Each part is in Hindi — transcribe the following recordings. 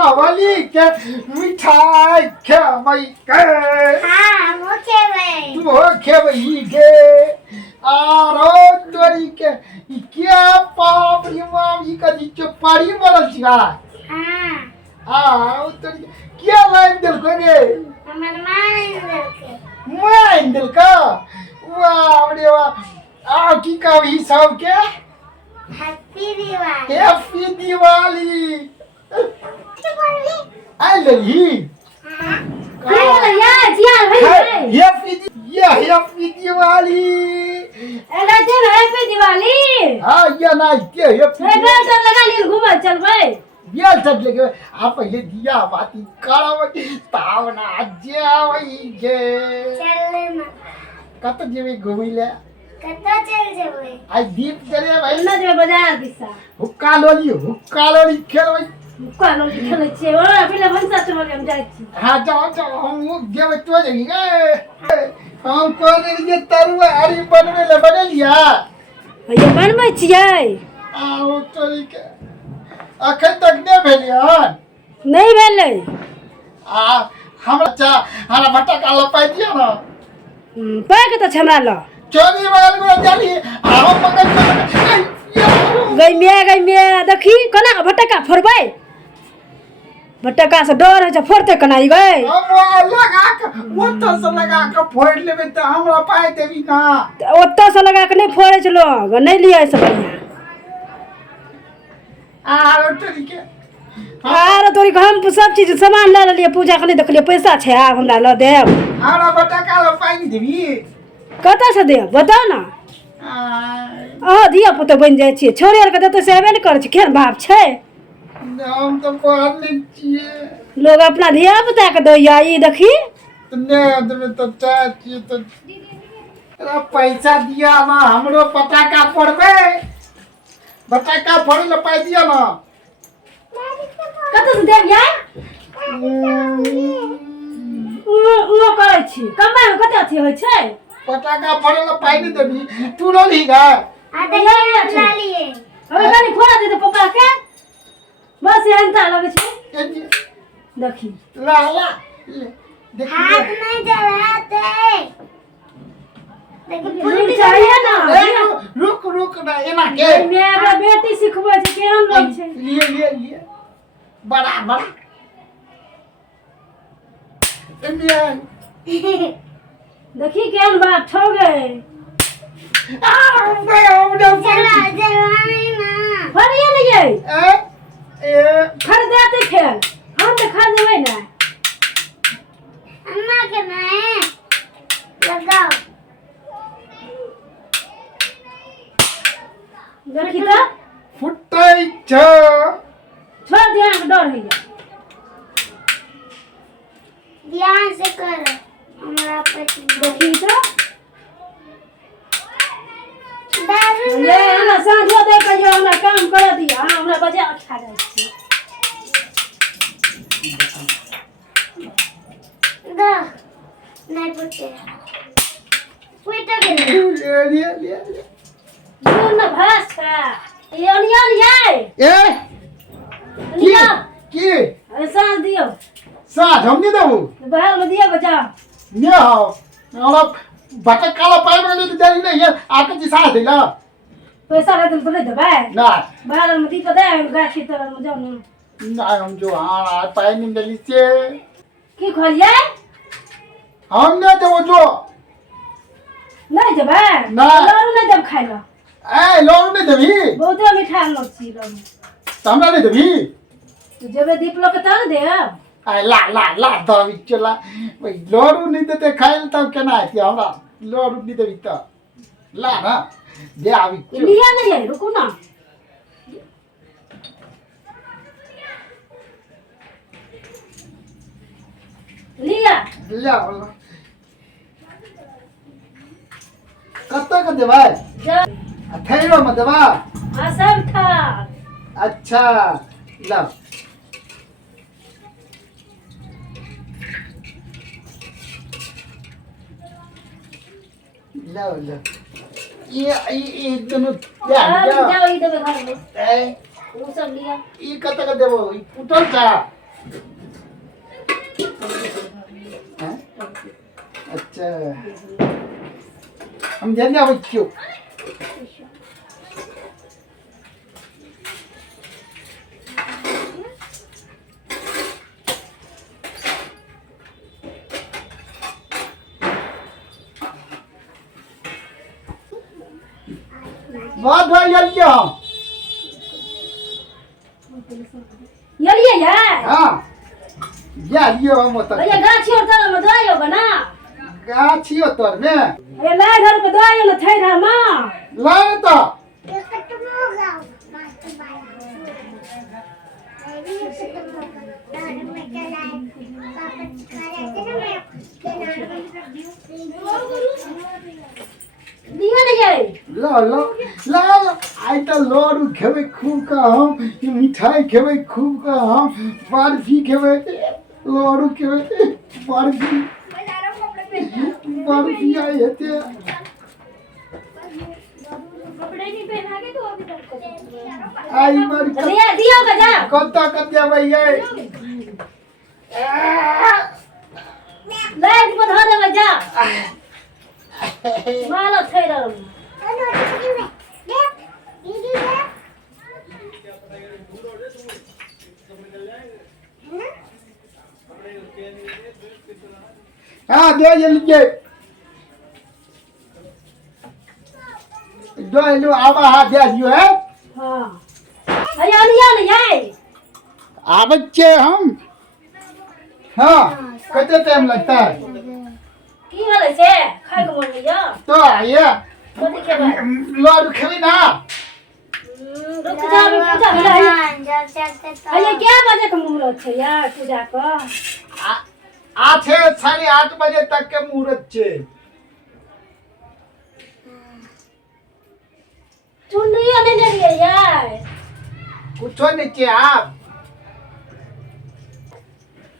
दीपावली के मिठाई खेबै के हाँ वो खेबै तू खेबै के आरो तोरी के क्या पापड़ी मामी कदी चपाड़ी बनल छिया हाँ आ तोरी क्या लाइन दिल को गे हमर मां माइन दिल का वाह रे वाह आ की कही सब के हैप्पी दिवाली हैप्पी दिवाली आई लगी काय या जिया भाई हैप्पी दिवाली एला दे हैप्पी दिवाली हां ये ना के हैप्पी बेल तो लगा लिए घूम चल भाई बेल सब लेके आप पहले दिया बाती करावई तावना जावई जे चल ना कत जेबे घुमिले कत्ता चल जेबै आई दीप जले भाई ना जेबै बाजार दिशा हुक्का लोली खेलबै हुक्का लोली खेलै छियै ओ पहिले भंसा चमर हम जाइ छी हां जाओ हम जेबै तो जगी गे हम कोने ये तरुआ हरी बनवे ले बनलिया ये बनबै छियै आओ तोरी के अखन तक नहीं भेलियन नहीं भेलै आ हमरा भट्टा का लपाई दिया ना पैक त हमरा ल चोरी वाल में जाली आ हम पकड़ गई मिया देखी कना भटका फोड़बै भटका से डर है फोड़ते कना गई हम लगा के ओत्तो से लगा के फोड़ लेबे त हमरा पाई देबी ना ओत्तो से लगा के नहीं फोड़े छ लोग नहीं लिया सब बढ़िया आ तोरी के आर तोरी हम सब चीज सामान ले लिए पूजा के देखलिए पैसा छै आब हमरा ल देब हमरा भट्टा का लपाई नहीं देबी कत से देब बताओ ना धिया पुता बन जाइ छियै छोड़े आर के देते से हेबे नहीं करे छै केहन बाप छै हम तो पढ़ नहीं छिए लोग अपना धिया पुता के दैया ई देखी ने देबे तो चाची तो तेरा पैसा दिया ना हमरो पटाखा फोड़बे पटाखा फोड़ ले पाई दिया ना कत से देब यार ओ करे छी कमाई में कते अथी होय छै पटाखा फोड़ ले पाई नहीं देबी तू लो ली गा आ देखिए ला लिए अबे कनी फोड़ा दे पापा के बस एंता लगे छै देखी ला देख हाथ नहीं जलाते देखी फूल चाहिए ना रुक ना एना के मेरा बेटी सिखबै छै केहन लोग छै लिए बड़ा देखी केहन बात ठो गए चला जलानी ना फरिए लिए खरीदे ते खेल हम तो खरीदबै ना अम्मा के ना लगाओ देखी तो फुटै छ छोड़ दिया डर है ध्यान से कर हमरा पे देखी तो ये हमरा साँझो दे के जो हमरा काम कर दिया हमरा बाजार खा जाय छी दा नहीं पुटे ले दूर न भास का ये अनियन ये की ऐसा दियो साथ हम नहीं देबू बाहर में दिया बचा ने हो हमरा भटका ला पाई में नहीं देली नहीं है आके जी साथ देला पैसा ले तुम तो नहीं देबे ना बाहर में दी पता है गाछी तरह में जाओ ना हम जो हां पाई नहीं देली से की खोलिए हम ने देबो जो नहीं देबे ना लोन नहीं देब खाइ ला ए लोन नहीं देबी बहुते मीठा लोग छी लोग हमरा नहीं देबी तू जबे दीप लोग के तान देब आ ला दबी चला भाई लोन नहीं देते खाइल तब केना आती हमरा लोन नहीं देबी त ला ना दे आवी लिया नहीं है रुको ना लिया लिया कत्ता का देबा जा थैरो में देबा सब था अच्छा ला ला ये दोनों जाओ इधर घर में ए वो सब लिया ई कत्ता का देबो ई पुटल था हैं? अच्छा हम ध्यान दिया क्यों बहुत भाई लिया ये है हाँ या लियो हम तो ये गाछी और तर में दवाई बना गाछी तोर में अरे ले घर पे दवाई न थे घर में लाए तो दिया नहीं है ला ला ला आई तो लोरू खेबे खूब का हम ये मिठाई खेबे खूब का हम बर्फी खेबे लोरू खेबे बर्फी बर्फी आई हेते कपड़े नहीं पहना के तो अभी तक आई बार दिया का जा कत्ता कत्या भैया ले को धर दे जा माला थे रहा हाँ दे जल्दी दो लो आवा हाथ दे दियो है हां अरे आलिया नहीं है बच्चे हम हाँ कितने टाइम लगता है की वाले से खाए को मन लिया तो आइए तो देखे भाई लोरू खेबे ना रुक जा पूजा भेला है अरे क्या बजे का मुहूर्त है यार पूजा का 8:30 बजे तक के मुहूर्त छे चुनरिया नहीं ले लिए यार कुछो नहीं छे आप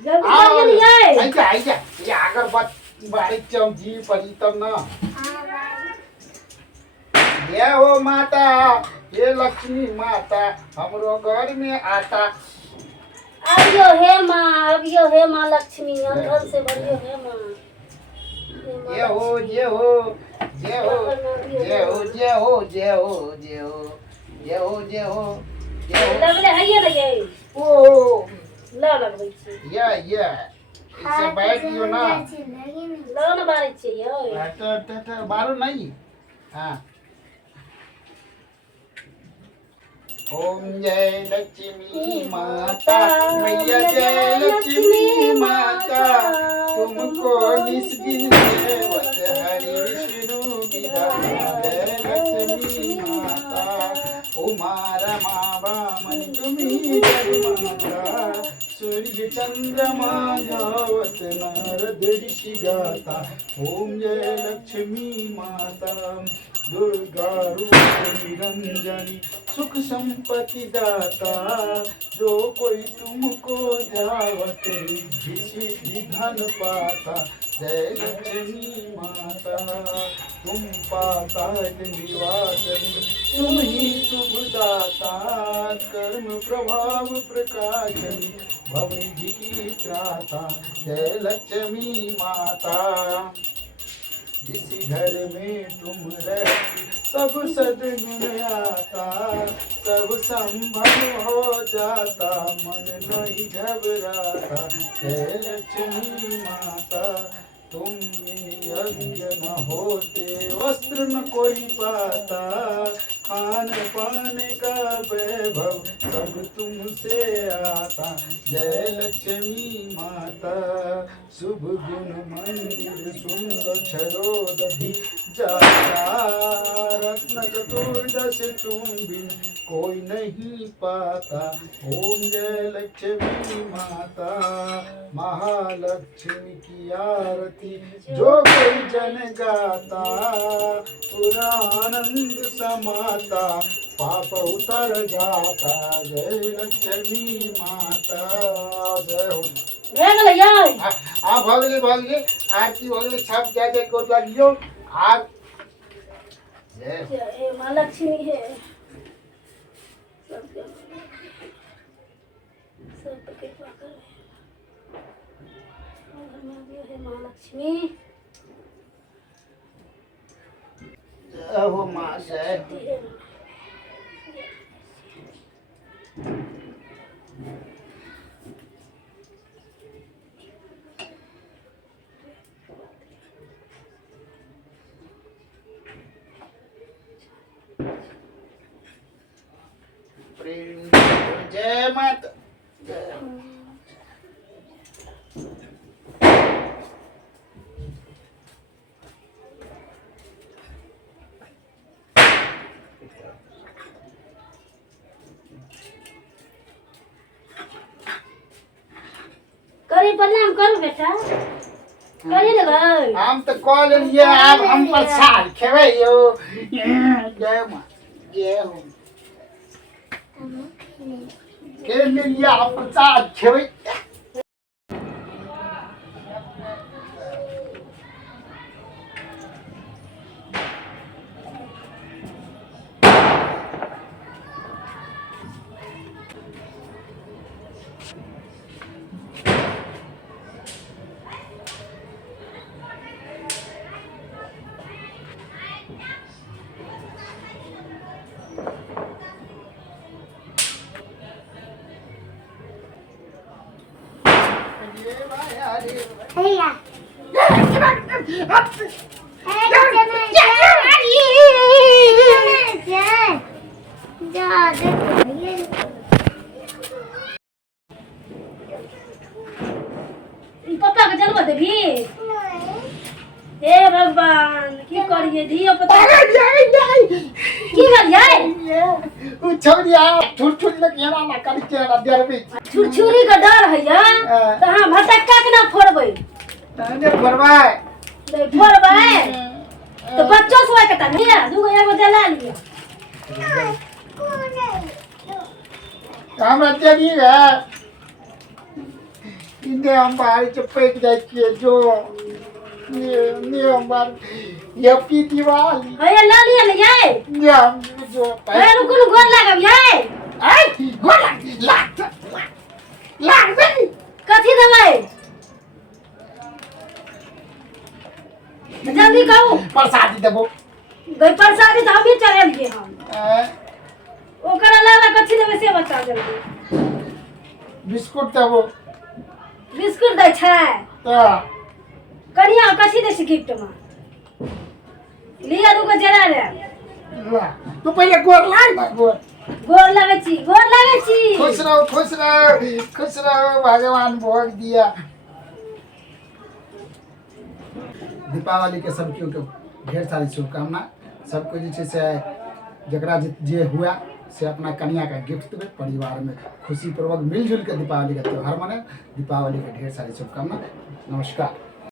जल्दी कर लिए आइजा ये अगर बाड़ी चौजी पड़ी तब ना ये हो माता ये लक्ष्मी माता हमरो घर में आता आइयो हे माँ लक्ष्मी अंगन से भरियो हे माँ ये हो ये हो ये हो ये हो ये हो ये हो ये हो ये हो ये हो ये हो लगले हइए न ये ओ लगबै छी ये इसे बैठ दियो ना न बारे छी यो बारो नहीं हाँ ओम जय लक्ष्मी माता मैया जय लक्ष्मी माता तुमको निस दिन सेवत हरि विष्णु विधाता जय लक्ष्मी माता उमा रमा वामन तुम्ही जगमाता सूर्य चंद्रमा जावत नारद ऋषि गाता ओम जय लक्ष्मी माता दुर्गा रूप निरंजनी सुख संपत्ति दाता जो कोई तुमको जावत सिद्धि धन पाता जय लक्ष्मी माता तुम पाता निवासनी तुम ही शुभ दाता कर्म प्रभाव प्रकाशनी भवनिधि की त्राता जय लक्ष्मी माता जिस घर में तुम रहती सब सद्गुण आता सब संभव हो जाता मन नहीं घबराता हे लक्ष्मी माता तुम बिन यज्ञ न होते वस्त्र न कोई पाता खान पान का वैभव सब तुमसे आता जय लक्ष्मी माता शुभ गुण मंदिर सुंदर क्षरोदधि जाता रत्न चतुर्दश तुम बिन कोई नहीं पाता ओम जय लक्ष्मी माता महालक्ष्मी की आरती जो कोई जन गाता पूरा आनंद समाता पाप उतर जाता जय लक्ष्मी माता जय हो भगले आरती भगले सब जय को लगियो आज जय माँ लक्ष्मी है सब कृपा करे। लक्ष्मी हो माँ से प्रेम जय माता जय करी प्रणाम करू बेटा करी लगै हम तो कॉल लिए अब हम प्रसाद खेवे यो जय माँ जय हो के लिए आप प्रसाद खेवे हैया पप्पा के जलवा देबी हे भगवान की करिए धियो पता की करिए उ छोड़िया छुर लग येला ना कर के देर में छुरछुरी का डर है या त हां भटक्का के ना फोड़बै तने फरमाए दे फोड़बै तो बच्चों सोए के त नहीं दूगो एगो जला लिया हम तेरी है इन्हें हम बाहर चप्पे जाके जो ये हम बाहर ये पी दिवाली है ला लिया ले जाए ये हम जो है रुको गोर लागब जाए आई गोला लाग दे कथी दबाई जल्दी कहू प्रसादी देबो गई प्रसादी तो हम ही चढ़े लिए हम ओकर अलावा कथी देबे से बता जल्दी बिस्कुट देबो बिस्कुट दै छै त कनिया कथी दै छै गिफ्ट में लिया दूगो जरा ले ला तो पहले गोर लाग ना गोर लागै छी खुश रहो भगवान भोग दिया दीपावली के सबके ढेर सारी शुभकामना सबको जैसे जकरा जे हुआ से अपना कन्या का गिफ्ट देवे परिवार में खुशी पूर्वक मिलजुल के दीपावली का त्यौहार मनाए दीपावली के ढेर सारी शुभकामना नमस्कार।